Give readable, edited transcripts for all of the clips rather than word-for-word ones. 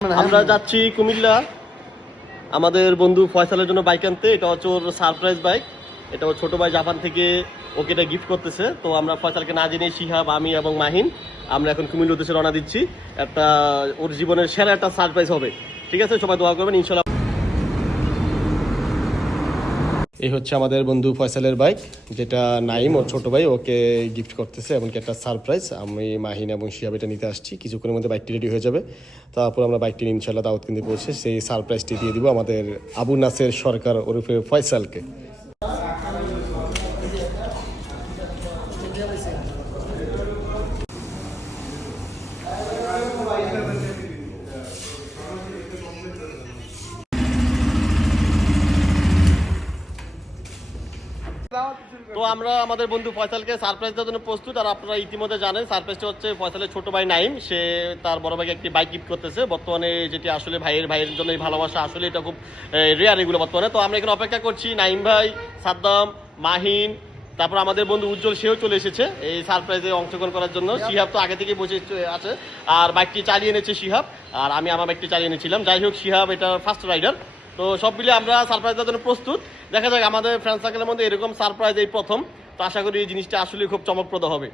আমরা যাচ্ছি কুমিল্লা আমাদের বন্ধু ফয়সালের জন্য বাইক আনতে। এটা হচ্ছে ওর সারপ্রাইজ বাইক। এটা ওর ছোট ভাই জাপান থেকে ওকে এটা গিফট করতেছে। তো আমরা ফয়সালকে না জেনে শিহাব, আমি এবং মাহিন আমরা এখন কুমিল্লা উদ্দেশ্যে রওনা দিচ্ছি। একটা ওর জীবনের সেরা একটা সারপ্রাইজ হবে। ঠিক আছে, সবাই দোয়া করবেন ইনশাল্লাহ। এই হচ্ছে আমাদের বন্ধু ফয়সালের বাইক, যেটা নাইম ওর ছোট ভাই ওকে গিফট করতেছে, এমনকি একটা সারপ্রাইজ। আমি মাহিন এবং শিহাব এটা নিতে আসছি, কিছুক্ষণের মধ্যে বাইকটি রেডি হয়ে যাবে। তারপর আমরা বাইকটি ইনশাল্লাহ দাউদকান্দি পৌঁছে সেই সারপ্রাইজটি দিয়ে দিব আমাদের আবু নাসের সরকার ওরফে ফয়সালকে। তো আমরা আমাদের বন্ধু ফয়সালকে সারপ্রাইজ দেওয়ার জন্য প্রস্তুত। আর আপনারা ইতিমধ্যে জানেন সারপ্রাইজটা হচ্ছে ফয়সালের ছোট ভাই নাইম, সে তার বড় ভাইকে একটি বাইক গিফট করতেছে। বর্তমানে যেটি আসলে ভাইয়ের জন্য এই ভালোবাসা, আসলে এটা খুব রেয়ার এগুলো বর্তমানে। তো আমরা এখানে অপেক্ষা করছি, নাইম ভাই, সাদ্দাম, মাহিন, তারপর আমাদের বন্ধু উজ্জ্বল, সেও চলে এসেছে এই সারপ্রাইজে অংশগ্রহণ করার জন্য। শিহাব তো আগে থেকেই বসে আছে, আর বাইকটি চালিয়ে এনেছে শিহাব, আর আমি আমার বাইকটি চালিয়ে এনেছিলাম। যাই হোক, শিহাব এটা ফার্স্ট রাইডার। তো সব মিলে আমরা সারপ্রাইজ দেওয়ার জন্য প্রস্তুত। দেখা যাক, আমাদের ফ্রেন্ড সার্কেলের মধ্যে এরকম সারপ্রাইজ এই প্রথম। তো আশা করি এই জিনিসটা আসলে খুব চমকপ্রদ হবে।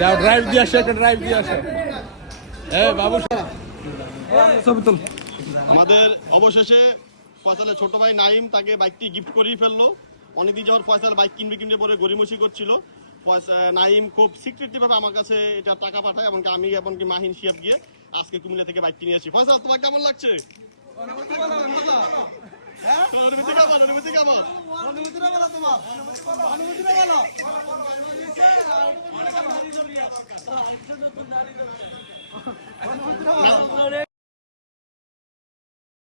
যাও ড্রাইভ দিয়ে আসে, একটা ড্রাইভ দিয়ে আসে। বাবু আমাদের অবশেষে ফয়সালের ছোট ভাই নাইম তাকে বাইকটি গিফট করেই ফেললো। অনেকদিন যাওয়ার ফয়সাল বাইক কিনবে বলে গড়িমসি করছিল। নাইম খুব সিক্রেটলি ভাবে আমার কাছে এটা টাকা পাঠায়, এমনকি আমি এমনকি মাহিন শিয়াব গিয়ে আজকে কুমিল্লা থেকে বাইক কিনে আসি। ফয়সাল, তোমার কেমন লাগছে?